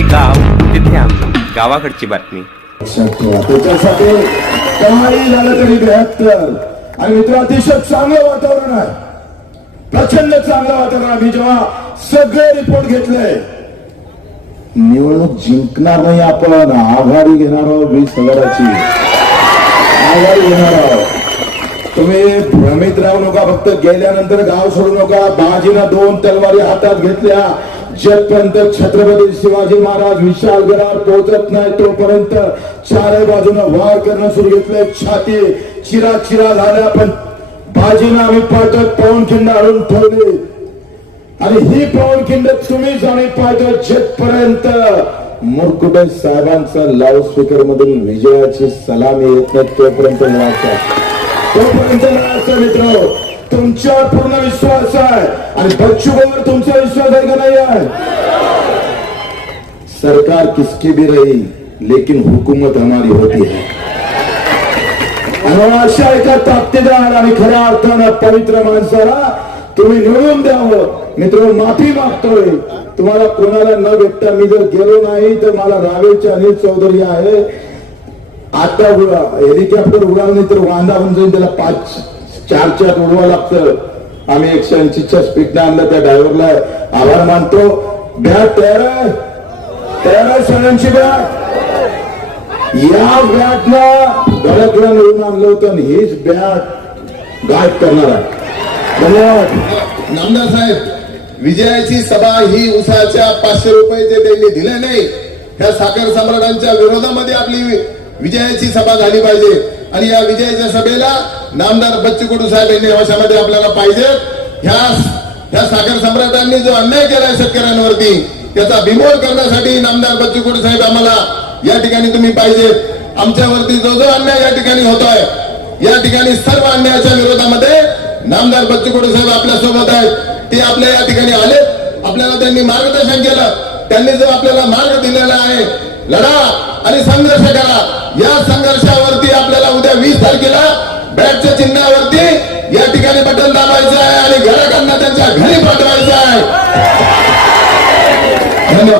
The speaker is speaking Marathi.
जिथे गाव तिथे आम्ही. गावाकडची बातमी. त्याच्यासाठी काही झालं तरी बेहत्तर. आणि मित्र अतिशय चांगलं वातावरण आहे. प्रचंड चांगलं वातावरण आम्ही जेव्हा सगळे रिपोर्ट घेतले निवडणूक जिंकणार नाही आपण. आघाडी घेणार आहोत वीस हजाराची. आघाडी घेणार आहोत. तुम्ही भ्रमित राहू नका. फक्त गेल्यानंतर गाव सोडू नका. बाजीनं दोन तलवारी हातात घेतल्या. जगपर्यंत छत्रपती शिवाजी महाराज विशाल गडावर पोहोचत नाही तोपर्यंत चारही बाजूनं वार करणं सुरू घेतलंय. छाती चिरा चिरा झाल्या पण बाजीनं आम्ही पाठक पवन खिंड आणून ठेवली. आणि ही पवन खिंड तुम्हीच आणि पाठक जगपर्यंत मुरकुटे साहेबांचा लाऊड स्पीकर मधून विजयाची सलामी येत नाही तोपर्यंत तोपर्यंत मित्र तुमच्यावर पूर्ण विश्वास आहे. आणि बच्चूवर तुमचा विश्वास आहे का नाही आहे? सरकार किसकी भी रही लेकिन हुकूमत हमारी होती है. आणि अशा एका ताकदीदार आणि खऱ्या अर्थानं पवित्र माणसाला तुम्ही निवडून द्यावं हो. मित्र माफी मागतोय. तुम्हाला कोणाला न भेटता मी जर गेलो नाही तर मला रावेचे अनिल चौधरी आहे. आता उडा हेलिकॉप्टर उडावणे तर वांदा होऊन जाईल त्याला पाच चार चार उडवा लागतं. आम्ही एकशे ऐंशीच्या स्पीड आणलं त्या ड्रायव्हरला आभार मानतो. घ्या तयार आहे तयार आहे सगळ्यांची बॅट या बॅटला गळ्यातला निवडून आणलं होतं आणि हीच बॅट गायब करणार आहे. धन्यवाद. नामदार साहेब विजयाची सभा ही उसाच्या पाचशे रुपये जे त्यांनी दिले नाही. त्या साखर सम्राटांच्या विरोधामध्ये आपली विजयाची सभा झाली पाहिजे. आणि या विजयाच्या सभेला नामदार बच्चू साहेब यांनी वशामध्ये आपल्याला पाहिजे. ह्या ह्या साखर सम्राटांनी जो अन्याय केलाय शेतकऱ्यांवरती त्याचा बिमोड करण्यासाठी नामदार बच्चू कुडू साहेब आम्हाला या ठिकाणी तुम्ही पाहिजे. आमच्यावरती जो जो अन्याय या ठिकाणी होतोय या ठिकाणी सर्व अन्यायाच्या विरोधामध्ये नामदार बच्चू कुडू साहेब आपल्यासोबत आहेत. ते आपल्या या ठिकाणी आले. आपल्याला त्यांनी मार्गदर्शन केलं. त्यांनी जो आपल्याला मार्ग दिलेला आहे लढा आणि संघर्ष करा. या संघर्षावरती आपल्याला उद्या वीस तारखेला बॅटच्या चिन्हावरती या ठिकाणी बटन दाबायचं आहे आणि घराकांना त्यांच्या घरी पाठवायचं आहे.